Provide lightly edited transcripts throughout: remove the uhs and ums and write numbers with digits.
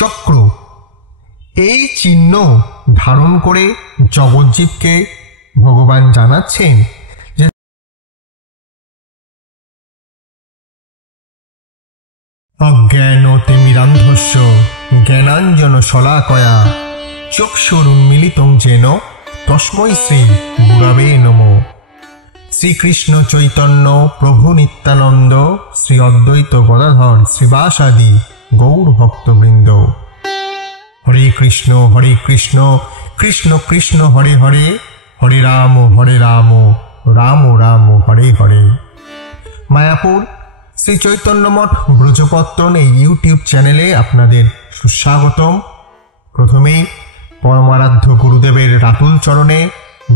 চক্র, এই চিহ্ন ধারণ করে জগজ্জীবকে ভগবান জানাচ্ছেন যে অজ্ঞানতিমিরান্ধস্য জ্ঞানাঞ্জন শলাকয়া চক্ষুরুন্মিলিতং যেন তস্मै শ্রী গুরবে নমঃ। শ্রীকৃষ্ণ চৈতন্য প্রভু নিত্যানন্দ শ্রী অদ্বৈত গদাধর শ্রীবাসাদি গৌর ভক্তবৃন্দ। হরে কৃষ্ণ কৃষ্ণ কৃষ্ণ হরে হরে, হরে রাম রাম রাম হরে হরে। মায়াপুর শ্রী চৈতন্য মঠ ব্রজপত্তন এই ইউটিউব চ্যানেলে আপনাদের সুস্বাগতম। প্রথমেই পরমারাধ্য গুরুদেবের রাতুল চরণে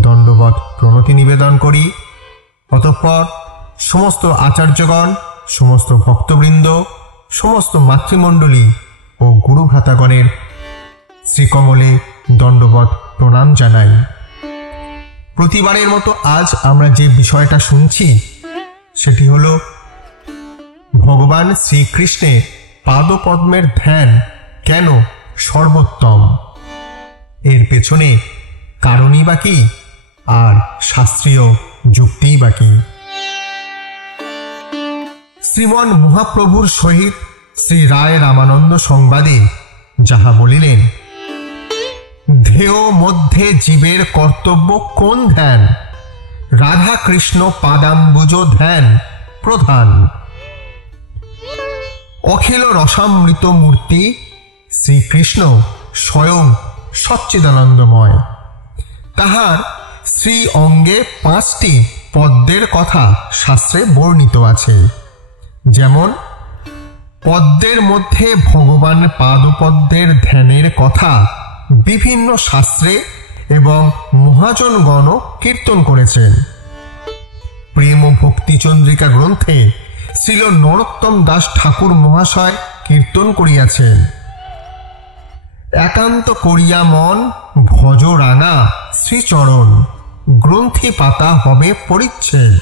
দণ্ডবৎ প্রণতি নিবেদন করি। অতঃপর সমস্ত আচার্যগণ, সমস্ত ভক্তবৃন্দ, সমস্ত মাতৃমণ্ডলী ও গুরুভ্রাতাগণের শ্রীকমলে দণ্ডবৎ প্রণাম জানাই। প্রতিবারের মতো আজ আমরা যে বিষয়টা শুনছি সেটি হল ভগবান শ্রীকৃষ্ণের পাদপদ্মের ধ্যান কেন সর্বোত্তম, এর পেছনে কারণই বা কি, আর শাস্ত্রীয় যুক্তিই বা কি। শ্রীমন মহাপ্রভুর সহিত শ্রী রায় রামানন্দ সংবাদে যাহা বলিলেন, ধেয় মধ্যে জীবের কর্তব্য কোন ধ্যান, রাধা কৃষ্ণ পাদাম্বুজ ধ্যান প্রধান। অখিল রসামৃত মূর্তি শ্রীকৃষ্ণ স্বয়ং সচ্চিদানন্দময়। তাহার শ্রী অঙ্গে 5টি পদ্মের কথা শাস্ত্রে বর্ণিত আছে। যেমন পদ্মের মধ্যে ভগবান পাদপদ্মের ধ্যানের কথা বিভিন্ন শাস্ত্রে এবং মহাজনগণ কীর্তন করেছেন। প্রেম ও ভক্তি চন্দ্রিকা গ্রন্থে শ্রীল নরোত্তম দাস ঠাকুর মহাশয় কীর্তন করিয়াছেন, একান্ত করিয়া মন ভজ রাঙা শ্রীচরণ, গ্রন্থি পাতা হবে পরিচ্ছেদ।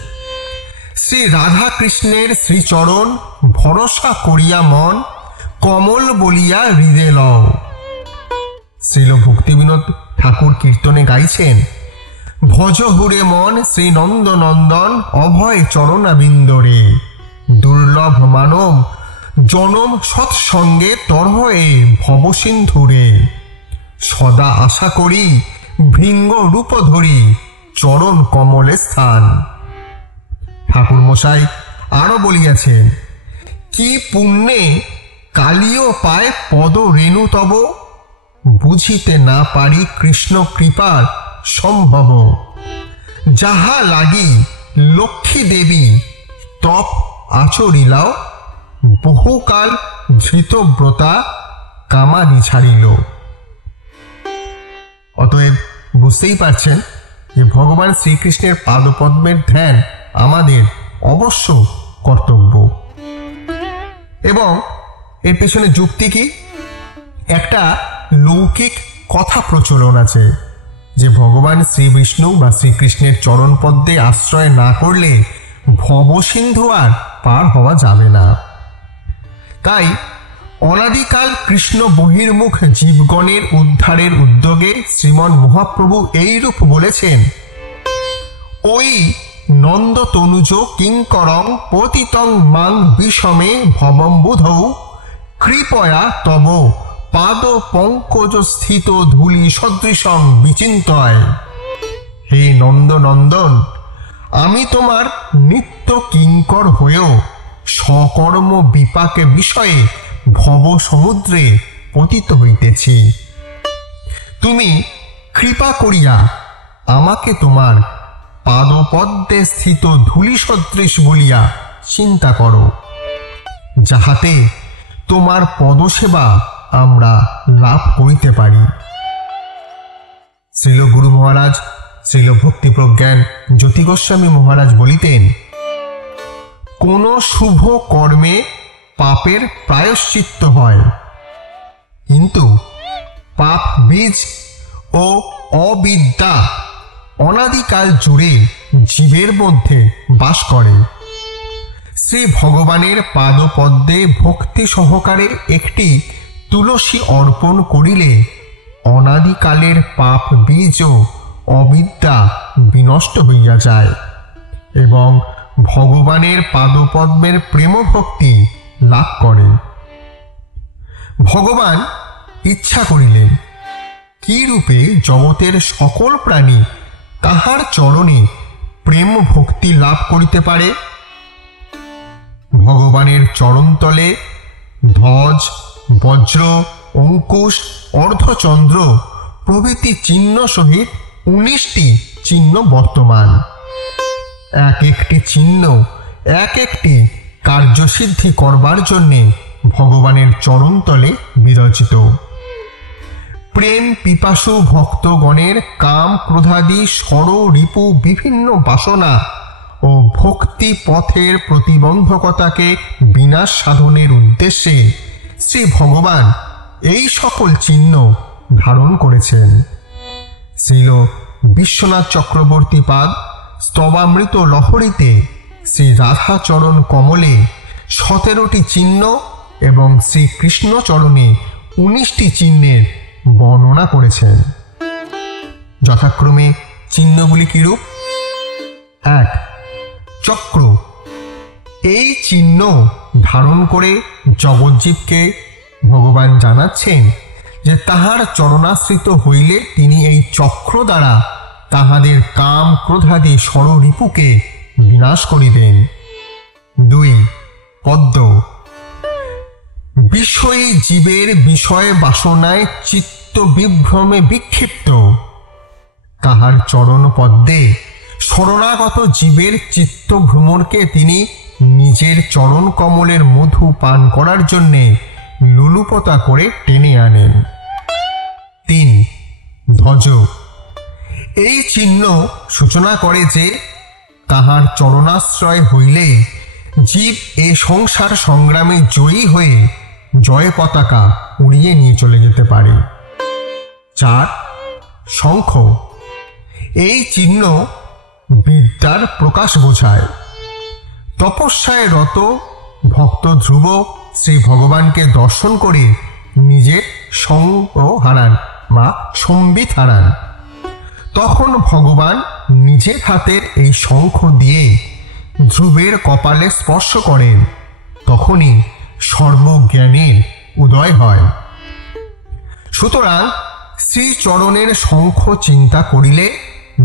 শ্রী রাধা কৃষ্ণের শ্রীচরণ ভরসা করিয়া মন, কমল বলিয়া হৃদে লও। শ্রীল ভক্তিবিনোদ ঠাকুর কীর্তনে গাইছেন, ভজ হুরে মন শ্রী নন্দনন্দন অভয় চরণাবিন্দরে, দুর্লভ মানব জনম সৎসঙ্গে তরহে ভবসিন্ধুরে, সদা আশা করি ভৃঙ্গ রূপ ধরি চরণ কমলে স্থান। ঠাকুর মশাই আরো বলিয়াছেন, কি পুণ্যে কালিও পায় পদ রেণু তব, বুঝিতে না পারি কৃষ্ণ কৃপার সম্ভব। যাহা লাগি লক্ষ্মী দেবী তপ আচরিলাও, বহুকাল ধৃতব্রতা কামানি ছাড়িল। অতএব বুঝতেই পারছেন যে ভগবান শ্রীকৃষ্ণের পাদপদ্মের ধ্যান আমাদের অবশ্য কর্তব্য। এবং এর পেছনে যুক্তি কি? একটা লৌকিক কথা প্রচলন আছে যে ভগবান শ্রী বিষ্ণু বা শ্রীকৃষ্ণের চরণপদ্মে আশ্রয় না করলে ভবসিন্ধু আর পার হওয়া যাবে না। তাই অনাদিকাল কৃষ্ণ বহির্মুখ জীবগণের উদ্ধারের উদ্যোগে শ্রীমন মহাপ্রভু এইরূপ বলেছেন, ওই নন্দ তনুজ কিঙ্করং পতিতং মাং বিষমে ভবম্বুধৌ, কৃপয়া তব পাদ পঙ্কজ স্থিত ধূলি সদৃশং বিচিন্তয়। হে নন্দনন্দন, আমি তোমার নিত্য কিঙ্কর হয়েও সকর্ম বিপাকে বিষয়ে ভব সমুদ্রে পতিত হইতেছি। তুমি কৃপা করিয়া আমাকে তোমার পাদপদ্মে স্থিত ধূলি সদৃশ বলিয়া চিন্তা করো, যাহাতে তোমার পদসেবা আমরা লাভ করিতে পারি। শ্রীল গুরু মহারাজ শ্রীল ভক্তি প্রজ্ঞান জ্যোতি গোস্বামী মহারাজ বলিতেন, কোন শুভ কর্মে পাপের প্রায়শ্চিত্ত হয়, কিন্তু পাপ বীজ ও অবিদ্যা অনাদিকাল জুড়ে জীবের মধ্যে বাস করে। শ্রী ভগবানের পাদপদ্মে ভক্তি সহকারে একটি তুলসী অর্পণ করিলে অনাদিকালের পাপ বীজ ও অবিদ্যা বিনষ্ট হইয়া যায় এবং ভগবানের পাদপদ্মের প্রেম ভক্তি লাভ করে। ভগবান ইচ্ছা করিলেন কি রূপে জগতের সকল প্রাণী তাহার চরণে প্রেম ভক্তি লাভ করিতে পারে। ভগবানের চরণতলে ধ্বজ, বজ্র, অঙ্কুশ, অর্ধচন্দ্র প্রভৃতি চিহ্ন সহিত 19টি চিহ্ন বর্তমান। এক একটি চিহ্ন এক একটি কার্যসিদ্ধি করবার জন্যে ভগবানের চরণতলে বিরচিত। প্রেম পিপাসু ভক্তগণের কাম ক্রোধাদি ষড় রিপু বিভিন্ন বাসনা ও ভক্তি পথের প্রতিবন্ধকতাকে বিনাশ সাধনের উদ্দেশ্যে শ্রী ভগবান এই সকল চিহ্ন ধারণ করেছেন। শ্রীল বিশ্বনাথ চক্রবর্তী পাদ স্তবামৃত লহরীতে শ্রী রাধাচরণ কমলে 17টি চিহ্ন এবং শ্রীকৃষ্ণ চরণে 19টি চিহ্নের বর্ণনা করেছেন। যথাক্রমে চিহ্নগুলি কিরূপ? 1. চক্র। এই চিহ্ন ধারণ করে জগজ্জীবকে ভগবান জানাচ্ছেন যে তাহার চরণাশ্রিত হইলে তিনি এই চক্র দ্বারা তাহাদের কাম ক্রোধাদি ষড়রিপুকে বিনাশ করিবেন। 2. পদ্ম। বিষয়ী জীবের বিষয় বাসনায় চিত্ত বিভ্রমে বিক্ষিপ্ত তাহার চরণ পদ্মে শরণাগত জীবের চিত্ত ভ্রমণকে তিনি নিজের চরণ কমলের মধু পান করার জন্যে লোলুপতা করে টেনে আনেন। 3. ধ্বজ। এই চিহ্ন সূচনা করে যে তাহার চরণাশ্রয় হইলেই জীব এ সংসার সংগ্রামে জয়ী হয়ে জয় পতাকা উড়িয়ে নিয়ে চলে যেতে পারে। 4. শঙ্খ। এই চিহ্ন বিদ্যার প্রকাশ বোঝায়। তপস্যায় রত ভক্ত ধ্রুব শ্রী ভগবানকে দর্শন করে নিজের সঙ্গ হারান বা সম্বিত হারান। তখন ভগবান নিজের হাতের এই শঙ্খ দিয়ে ধ্রুবের কপালে স্পর্শ করেন। তখনই সর্বজ্ঞানের উদয় হয়। সুতরাং শ্রীচরণের শঙ্খ চিন্তা করিলে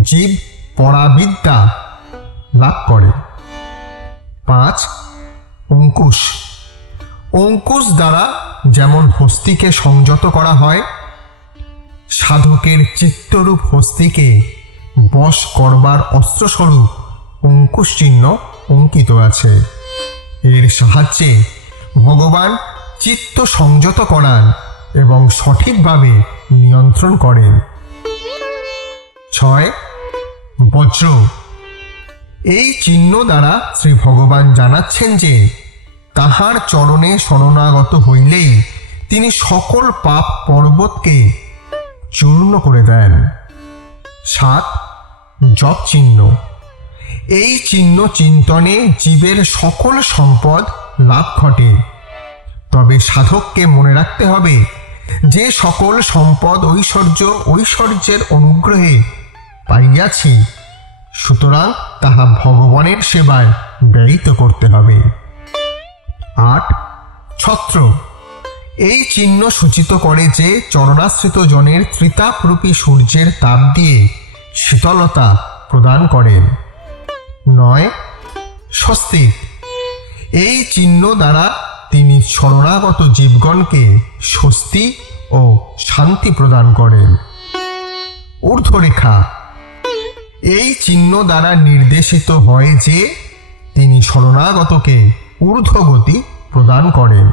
জীব পরাবিদ্যা লাভ করে। 5. অঙ্কুশ। অঙ্কুশ দ্বারা যেমন হস্তিকে সংযত করা হয়, সাধকের চিত্তরূপ হস্তিকে বশ করবার অস্ত্রস্বরূপ অঙ্কুশ চিহ্ন অঙ্কিত আছে। এর সাহায্যে ভগবান চিত্ত সংযত করান এবং সঠিকভাবে নিয়ন্ত্রণ করেন। 6. বজ্র। এই চিহ্ন দ্বারা শ্রী ভগবান জানাচ্ছেন যে তাহার চরণে শরণাগত হইলেই তিনি সকল পাপ পর্বতকে চূর্ণ করে দেন। 7. জপ চিহ্ন। এই চিহ্ন চিন্তনে জীবের সকল সম্পদ লাভ ঘটে। তবে সাধককে মনে রাখতে হবে যে সকল সম্পদ ঐশ্বর্যের অনুগ্রহে পাইয়াছি, সুতরাং তাহা ভগবানের সেবায় ব্যয়িত করতে হবে। 8. ছত্র। এই চিহ্ন সূচিত করে যে চরণাশ্রিত জনের ত্রিতাপরূপী সূর্যের তাপ দিয়ে শীতলতা প্রদান করেন। 9. স্বস্তিক। এই চিহ্ন দ্বারা তিনি শরণাগত জীবগণকে স্বস্তি ও শান্তি প্রদান করেন। ঊর্ধ্বরেখা। এই চিহ্ন দ্বারা নির্দেশিত হয় যে তিনি শরণাগতকে ঊর্ধ্বগতি প্রদান করেন।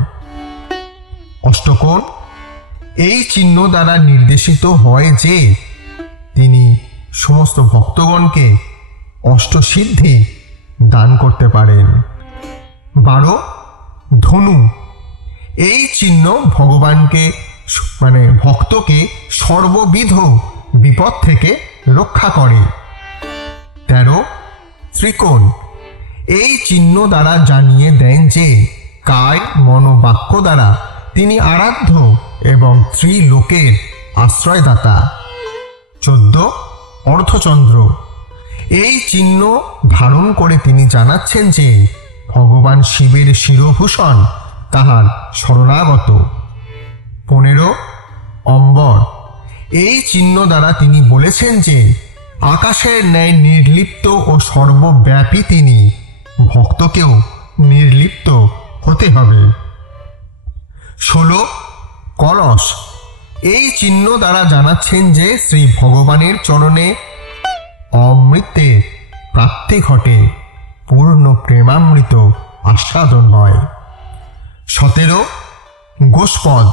অষ্টকোণ। এই চিহ্ন দ্বারা নির্দেশিত হয় যে তিনি সমস্ত ভক্তগণকে অষ্টসিদ্ধি দান করতে পারেন। 12. ধনু। এই চিহ্ন ভগবানকে ভক্তকে সর্ববিধ বিপদ থেকে রক্ষা করে। 13. ত্রিকোণ। এই চিহ্ন দ্বারা জানিয়ে দেন যে কায় মন বাক্য দ্বারা তিনি আরাধ্য এবং ত্রিলোকের আশ্রয়দাতা। 14 অর্ধচন্দ্র। এই চিহ্ন ধারণ করে তিনি জানাচ্ছেন যে ভগবান শিবের শিরভূষণ তাহার শরণাগত। 15 অম্বর। এই চিহ্ন দ্বারা তিনি বলেছেন যে আকাশের ন্যায় নির্লিপ্ত ও সর্বব্যাপী তিনি, ভক্তকেও নির্লিপ্ত হতে হবে। 16 কলস। এই চিহ্ন দ্বারা জানাচ্ছেন যে শ্রী ভগবানের চরণে অমৃতের প্রাপ্তি ঘটে, পূর্ণ প্রেমামৃত আস্বাদন হয়। 17 গোষ্পদ।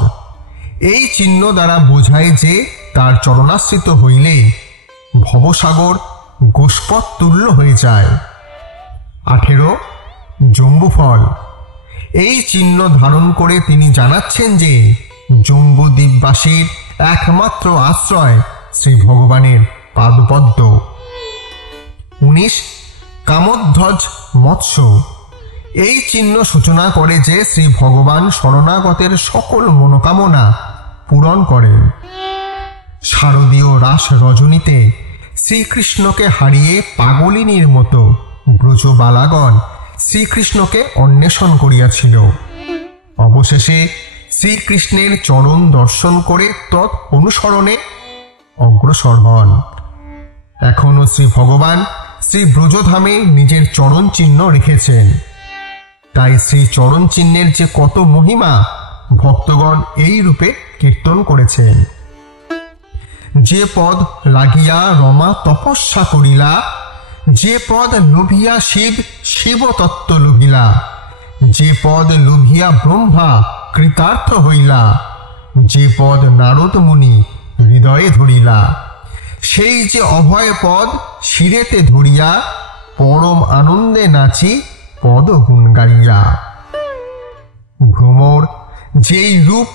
এই চিহ্ন দ্বারা বোঝায় যে তার চরণাশ্রিত হইলেই ভবসাগর গোষ্পদ তুল্য হয়ে যায়। 18 জম্বুফল। এই চিহ্ন ধারণ করে তিনি জানাচ্ছেন যে জম্বুদ্বীপবাসীর একমাত্র আশ্রয় শ্রী ভগবানের পাদপদ্ম। 19 কামোধ্বজ মৎস্য। এই চিহ্ন সূচনা করে যে শ্রী ভগবান শরণাগতের সকল মনোকামনা পূরণ করেন। শারদীয় রাস রজনীতে শ্রীকৃষ্ণকে হারিয়ে পাগলিনীর মতো ব্রজবালাগণ শ্রীকৃষ্ণকে অন্বেষণ করিয়াছিল। অবশেষে শ্রীকৃষ্ণের চরণ দর্শন করে তৎ অনুসরণে অগ্রসর হন। এখনও শ্রী ভগবান শ্রী ব্রজধামে নিজের চরণ চিহ্ন রেখেছেন। তাই শ্রী চরণ চিহ্নের যে কত মহিমা ভক্তগণ এই রূপে কীর্তন করেছেন। যে পদ লাগিয়া রমা তপস্যা করিলা, যে পদ লোভিয়া শিব শিবতত্ত্ব লোভিলা, যে পদ লোভিয়া ব্রহ্মা কৃতার্থ হইলা, যে পদ নারদ মুনি হৃদয়ে ধরিলা, সেই যে অভয় পদ শিরেতে ধরিয়া পরম আনন্দে নাচি পদ গুণ গাইয়া। ভ্রমর যেই রূপ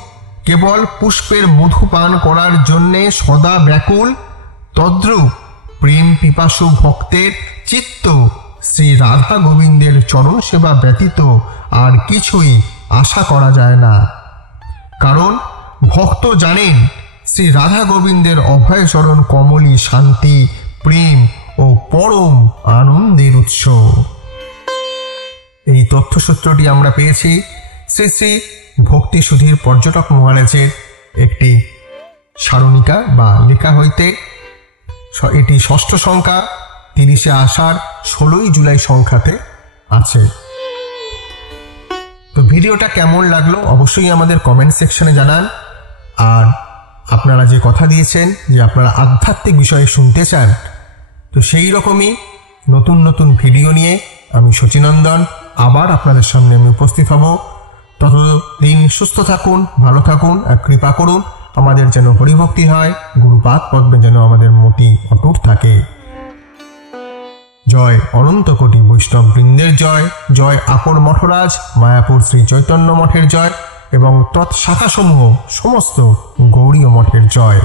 কেবল পুষ্পের মধু পান করার জন্যে সদা ব্যাকুল, তদ্রূপ প্রেম পিপাসু ভক্তের চিত্ত শ্রী রাধা গোবিন্দের চরণ সেবা ব্যতীত আর কিছুই আশা করা যায় না। কারণ ভক্ত জানেন শ্রী রাধা গোবিন্দের অভয় চরণ কমলই শান্তি, প্রেম ও পরম আনন্দের উৎস। এই তথ্যসূত্রটি আমরা পেয়েছি শ্রী শ্রী ভক্তি সুধীর পর্যটক মহারাজের একটি সারণিকা বা লেখা হইতে। এটি ষষ্ঠ সংখ্যা 30 আষাঢ় 16 জুলাই সংখ্যাতে আছে। তো ভিডিওটা কেমন লাগলো অবশ্যই আমাদের কমেন্ট সেকশনে জানান। আর আপনারা যে কথা দিয়েছেন যে আপনারা আধ্যাত্মিক বিষয়ে শুনতে চান, তো সেই রকমই নতুন নতুন ভিডিও নিয়ে আমি শচীনন্দন আবার আপনাদের সামনে আমি উপস্থিত হব। ততদিন সুস্থ থাকুন, ভালো থাকুন, আর কৃপা করুন আমাদের যেন হরিভক্তি হয়, গুরুপাদ পদ্মে যেন আমাদের মতি অটুট থাকে। জয় অনন্ত কোটি বৈষ্ণব বৃন্দের জয়, জয় আপর মঠরাজ মায়াপুর শ্রী চৈতন্য মঠের জয় এবং তৎ শাখাসমূহ সমস্ত গৌড়ীয় মঠের জয়।